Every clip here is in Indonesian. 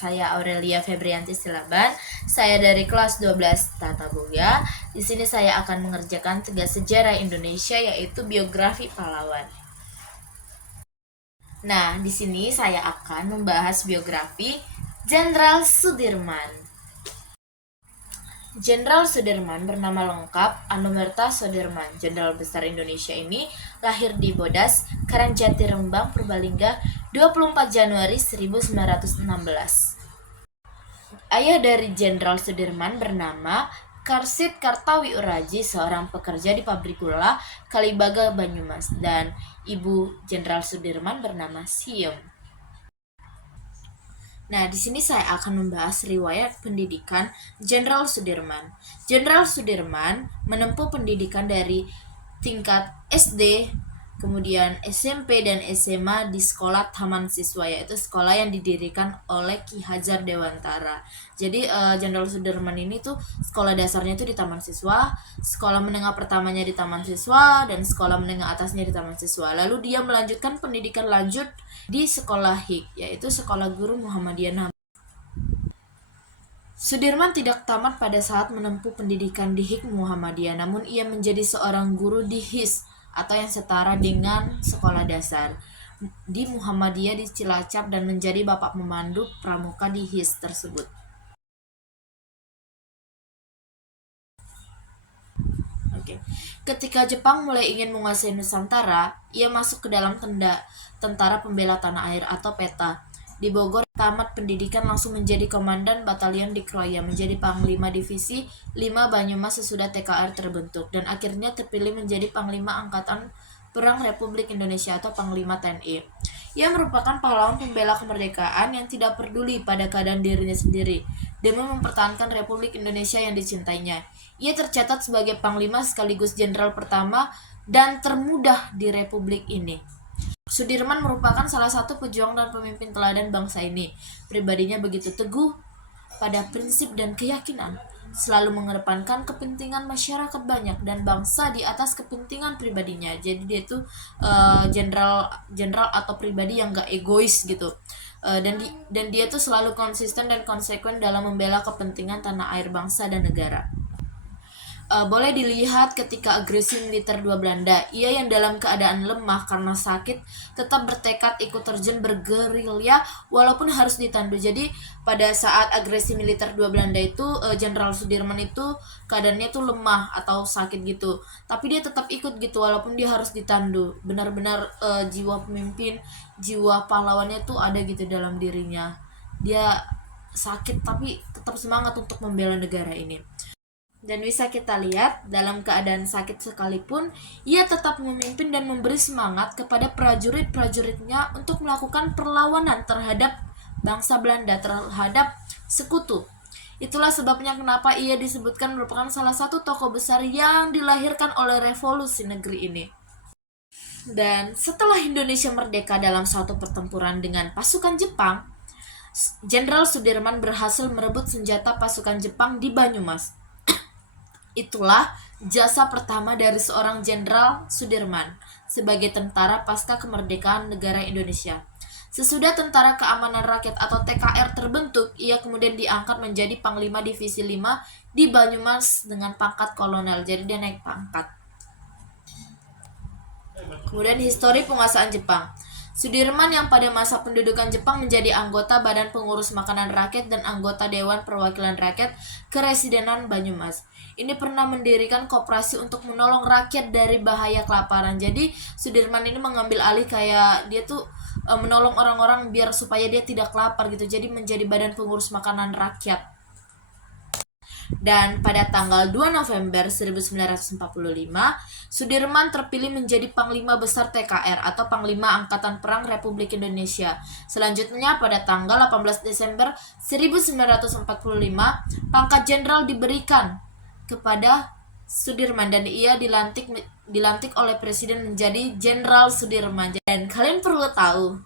saya Aurelia Febrianti Silaban. Saya dari kelas 12 Tata Boga. Di sini saya akan mengerjakan tugas sejarah Indonesia yaitu biografi pahlawan. Nah, di sini saya akan membahas biografi Jenderal Sudirman. Jenderal Sudirman bernama lengkap Anumerta Sudirman. Jenderal besar Indonesia ini lahir di Bodas, Karangjati, Rembang, Purbalingga 24 Januari 1916. Ayah dari Jenderal Sudirman bernama Karsid Kartawi Uraji, seorang pekerja di pabrik gula Kalibaga, Banyumas, dan ibu Jenderal Sudirman bernama Siem. Nah, di sini saya akan membahas riwayat pendidikan Jenderal Sudirman. Jenderal Sudirman menempuh pendidikan dari tingkat SD, kemudian SMP dan SMA di sekolah Taman Siswa, yaitu sekolah yang didirikan oleh Ki Hajar Dewantara. Jadi Jenderal Sudirman ini tuh sekolah dasarnya itu di Taman Siswa, sekolah menengah pertamanya di Taman Siswa, dan sekolah menengah atasnya di Taman Siswa. Lalu dia melanjutkan pendidikan lanjut di sekolah HIK, yaitu Sekolah Guru Muhammadiyah. Sudirman tidak tamat pada saat menempuh pendidikan di HIK Muhammadiyah, namun ia menjadi seorang guru di HIS atau yang setara dengan sekolah dasar di Muhammadiyah di Cilacap dan menjadi bapak pemandu pramuka di HIS tersebut. Ketika Jepang mulai ingin menguasai Nusantara, ia masuk ke dalam Tentara Pembela Tanah Air atau PETA. Di Bogor, tamat pendidikan langsung menjadi komandan batalion di Kroya, menjadi Panglima Divisi 5 Banyumas sesudah TKR terbentuk, dan akhirnya terpilih menjadi Panglima Angkatan Perang Republik Indonesia atau Panglima TNI. Ia merupakan pahlawan pembela kemerdekaan yang tidak peduli pada keadaan dirinya sendiri demi mempertahankan Republik Indonesia yang dicintainya. Ia tercatat sebagai Panglima sekaligus Jenderal pertama dan termuda di Republik ini. Sudirman merupakan salah satu pejuang dan pemimpin teladan bangsa ini. Pribadinya begitu teguh pada prinsip dan keyakinan, selalu mengedepankan kepentingan masyarakat banyak dan bangsa di atas kepentingan pribadinya. Jadi dia itu jenderal atau pribadi yang gak egois gitu. Dan dia tuh selalu konsisten dan konsekuen dalam membela kepentingan tanah air, bangsa dan negara. Boleh dilihat ketika agresi militer dua Belanda, ia yang dalam keadaan lemah karena sakit tetap bertekad ikut terjun bergerilya walaupun harus ditandu. Jadi pada saat agresi militer dua Belanda itu Jenderal Sudirman itu keadaannya tuh lemah atau sakit gitu, tapi dia tetap ikut gitu walaupun dia harus ditandu. Benar-benar jiwa pemimpin, jiwa pahlawannya tuh ada gitu dalam dirinya. Dia sakit tapi tetap semangat untuk membela negara ini. Dan bisa kita lihat, dalam keadaan sakit sekalipun, ia tetap memimpin dan memberi semangat kepada prajurit-prajuritnya untuk melakukan perlawanan terhadap bangsa Belanda, terhadap sekutu. Itulah sebabnya kenapa ia disebutkan merupakan salah satu tokoh besar yang dilahirkan oleh revolusi negeri ini. Dan setelah Indonesia merdeka dalam suatu pertempuran dengan pasukan Jepang, Jenderal Sudirman berhasil merebut senjata pasukan Jepang di Banyumas. Itulah jasa pertama dari seorang Jenderal Sudirman sebagai tentara pasca kemerdekaan negara Indonesia. Sesudah Tentara Keamanan Rakyat atau TKR terbentuk, ia kemudian diangkat menjadi Panglima Divisi 5 di Banyumas dengan pangkat kolonel. Jadi dia naik pangkat. Kemudian histori penguasaan Jepang. Sudirman yang pada masa pendudukan Jepang menjadi anggota Badan Pengurus Makanan Rakyat dan anggota Dewan Perwakilan Rakyat Keresidenan Banyumas. Ini pernah mendirikan koperasi untuk menolong rakyat dari bahaya kelaparan. Jadi Sudirman ini mengambil alih kayak dia tuh menolong orang-orang biar supaya dia tidak lapar gitu. Jadi menjadi Badan Pengurus Makanan Rakyat. Dan pada tanggal 2 November 1945, Sudirman terpilih menjadi Panglima Besar TKR atau Panglima Angkatan Perang Republik Indonesia. Selanjutnya pada tanggal 18 Desember 1945, pangkat jenderal diberikan kepada Sudirman dan ia dilantik oleh Presiden menjadi Jenderal Sudirman. Dan kalian perlu tahu,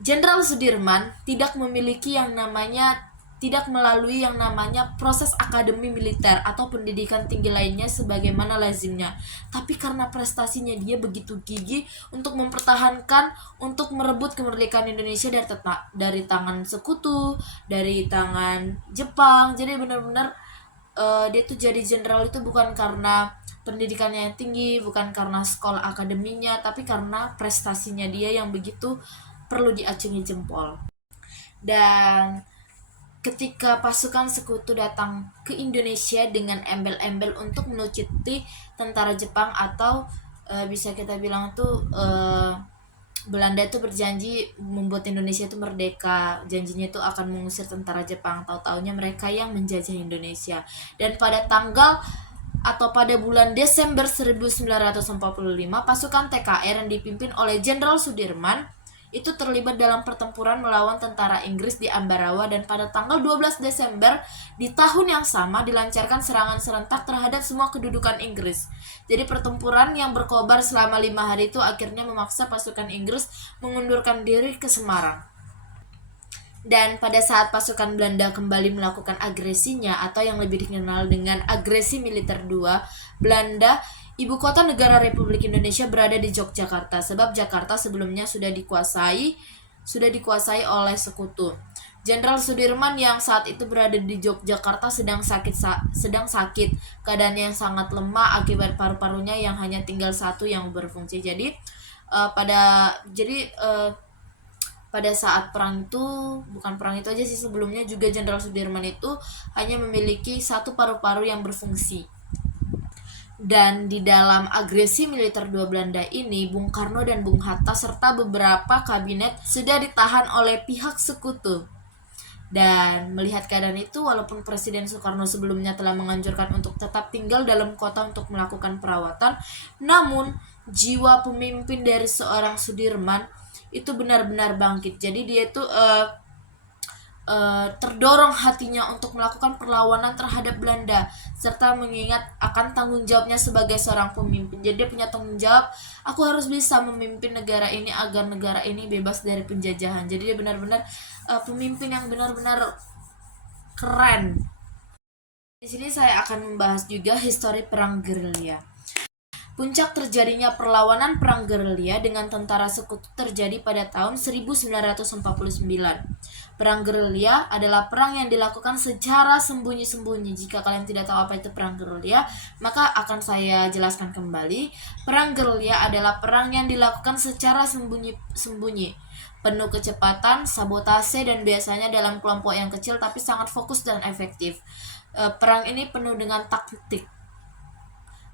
Jenderal Sudirman tidak memiliki yang namanya tidak melalui yang namanya proses akademi militer atau pendidikan tinggi lainnya sebagaimana lazimnya, tapi karena prestasinya dia begitu gigih untuk mempertahankan, untuk merebut kemerdekaan Indonesia dari tangan sekutu, dari tangan Jepang. Jadi benar-benar dia tuh jadi jenderal itu bukan karena pendidikannya yang tinggi, bukan karena sekolah akademinya, tapi karena prestasinya dia yang begitu perlu diacungi jempol. Dan ketika pasukan sekutu datang ke Indonesia dengan embel-embel untuk melucuti tentara Jepang, atau bisa kita bilang tuh Belanda itu berjanji membuat Indonesia itu merdeka, janjinya itu akan mengusir tentara Jepang, tahu-taunya mereka yang menjajah Indonesia. Dan pada tanggal atau pada bulan Desember 1945, pasukan TKR yang dipimpin oleh Jenderal Sudirman itu terlibat dalam pertempuran melawan tentara Inggris di Ambarawa, dan pada tanggal 12 Desember di tahun yang sama dilancarkan serangan serentak terhadap semua kedudukan Inggris. Jadi pertempuran yang berkobar selama 5 hari itu akhirnya memaksa pasukan Inggris mengundurkan diri ke Semarang. Dan pada saat pasukan Belanda kembali melakukan agresinya, atau yang lebih dikenal dengan agresi militer 2, Belanda, ibu kota negara Republik Indonesia, berada di Yogyakarta, sebab Jakarta sebelumnya sudah dikuasai oleh sekutu. Jenderal Sudirman yang saat itu berada di Yogyakarta sedang sakit, keadaannya yang sangat lemah akibat paru-parunya yang hanya tinggal satu yang berfungsi. Jadi pada saat perang itu, bukan perang itu aja sih, sebelumnya juga Jenderal Sudirman itu hanya memiliki satu paru-paru yang berfungsi. Dan di dalam agresi militer 2 Belanda ini, Bung Karno dan Bung Hatta serta beberapa kabinet sudah ditahan oleh pihak sekutu. Dan melihat keadaan itu, walaupun Presiden Soekarno sebelumnya telah menganjurkan untuk tetap tinggal dalam kota untuk melakukan perawatan, namun jiwa pemimpin dari seorang Sudirman itu benar-benar bangkit. Jadi dia itu terdorong hatinya untuk melakukan perlawanan terhadap Belanda, serta mengingat akan tanggung jawabnya sebagai seorang pemimpin. Jadi dia punya tanggung jawab, aku harus bisa memimpin negara ini agar negara ini bebas dari penjajahan. Jadi dia benar-benar pemimpin yang benar-benar keren. Di sini saya akan membahas juga histori perang gerilya. Puncak terjadinya perlawanan perang gerilya dengan tentara sekutu terjadi pada tahun 1949. Perang gerilya adalah perang yang dilakukan secara sembunyi-sembunyi. Jika kalian tidak tahu apa itu perang gerilya, maka akan saya jelaskan kembali. Perang gerilya adalah perang yang dilakukan secara sembunyi-sembunyi, penuh kecepatan, sabotase, dan biasanya dalam kelompok yang kecil tapi sangat fokus dan efektif. Perang ini penuh dengan taktik.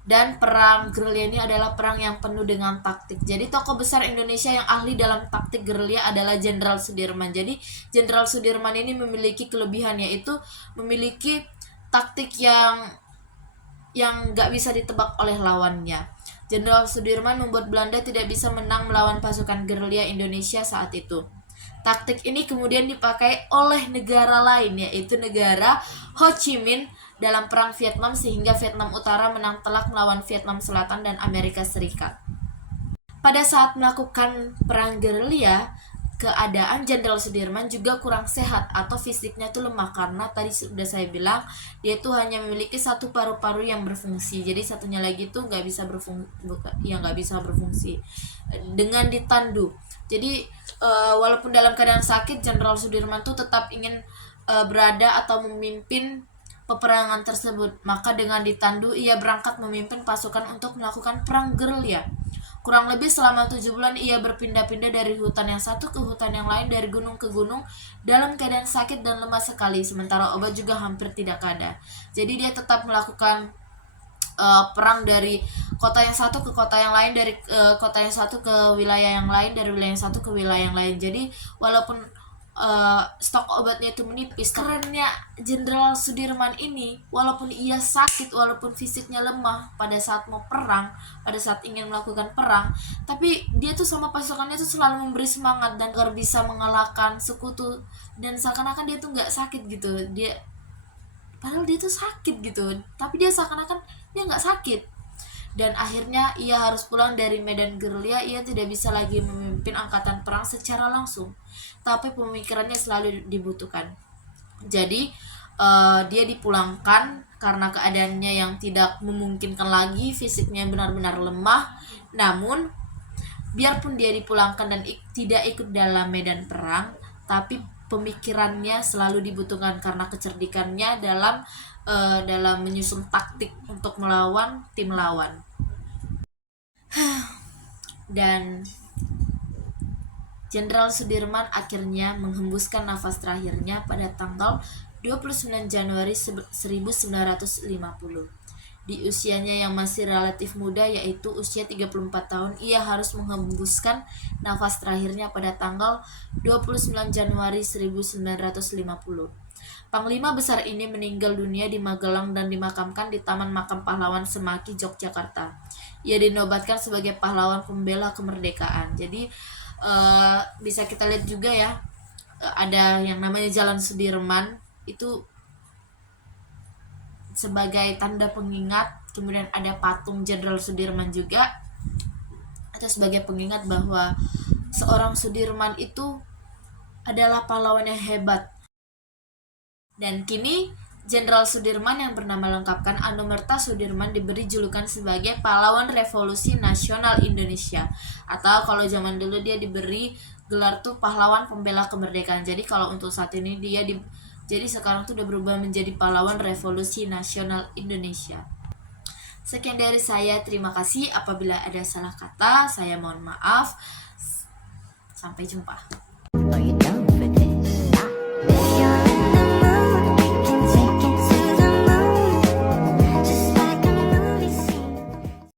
Dan perang gerilya ini adalah perang yang penuh dengan taktik. Jadi tokoh besar Indonesia yang ahli dalam taktik gerilya adalah Jenderal Sudirman. Jadi Jenderal Sudirman ini memiliki kelebihan, yaitu memiliki taktik yang gak bisa ditebak oleh lawannya. Jenderal Sudirman membuat Belanda tidak bisa menang melawan pasukan gerilya Indonesia saat itu. Taktik ini kemudian dipakai oleh negara lain, yaitu negara Ho Chi Minh dalam perang Vietnam, sehingga Vietnam Utara menang telak melawan Vietnam Selatan dan Amerika Serikat. Pada saat melakukan perang gerilya, keadaan Jenderal Sudirman juga kurang sehat atau fisiknya tuh lemah, karena tadi sudah saya bilang dia tuh hanya memiliki satu paru-paru yang berfungsi, jadi satunya lagi tuh nggak bisa berfungsi dengan ditandu. Jadi walaupun dalam keadaan sakit, Jenderal Sudirman tuh tetap ingin berada atau memimpin peperangan tersebut. Maka dengan ditandu, ia berangkat memimpin pasukan untuk melakukan perang gerilya. Kurang lebih selama 7 bulan ia berpindah-pindah dari hutan yang satu ke hutan yang lain, dari gunung ke gunung, dalam keadaan sakit dan lemah sekali, sementara obat juga hampir tidak ada. Jadi dia tetap melakukan perang dari kota yang satu ke kota yang lain, dari kota yang satu ke wilayah yang lain, dari wilayah yang satu ke wilayah yang lain. Jadi walaupun stok obatnya itu menipis, kerennya Jenderal Sudirman ini, walaupun ia sakit, walaupun fisiknya lemah pada saat mau perang, pada saat ingin melakukan perang, tapi dia tuh sama pasukannya tuh selalu memberi semangat dan agar bisa mengalahkan sekutu, dan seakan-akan dia tuh nggak sakit gitu. Padahal dia tuh sakit gitu, tapi dia seakan-akan dia nggak sakit. Dan akhirnya ia harus pulang dari medan gerilya. Ia tidak bisa lagi memimpin angkatan perang secara langsung, tapi pemikirannya selalu dibutuhkan. Jadi dia dipulangkan karena keadaannya yang tidak memungkinkan lagi, fisiknya benar-benar lemah. Namun biarpun dia dipulangkan dan tidak ikut dalam medan perang, tapi pemikirannya selalu dibutuhkan karena kecerdikannya dalam menyusun taktik untuk melawan tim lawan. Dan Jenderal Sudirman akhirnya menghembuskan nafas terakhirnya pada tanggal 29 Januari 1950. Di usianya yang masih relatif muda, yaitu usia 34 tahun, ia harus menghembuskan nafas terakhirnya pada tanggal 29 Januari 1950. Panglima besar ini meninggal dunia di Magelang dan dimakamkan di Taman Makam Pahlawan Semaki, Yogyakarta. Ia dinobatkan sebagai pahlawan pembela kemerdekaan. Jadi bisa kita lihat juga ya, ada yang namanya Jalan Sudirman itu sebagai tanda pengingat, kemudian ada patung Jenderal Sudirman juga atau sebagai pengingat bahwa seorang Sudirman itu adalah pahlawan yang hebat. Dan kini Jenderal Sudirman yang bernama lengkapkan Anumerta Sudirman diberi julukan sebagai pahlawan Revolusi Nasional Indonesia, atau kalau zaman dulu dia diberi gelar tuh pahlawan pembela kemerdekaan. Jadi kalau untuk saat ini jadi sekarang tuh udah berubah menjadi pahlawan Revolusi Nasional Indonesia. Sekian dari saya, terima kasih. Apabila ada salah kata, saya mohon maaf. Sampai jumpa.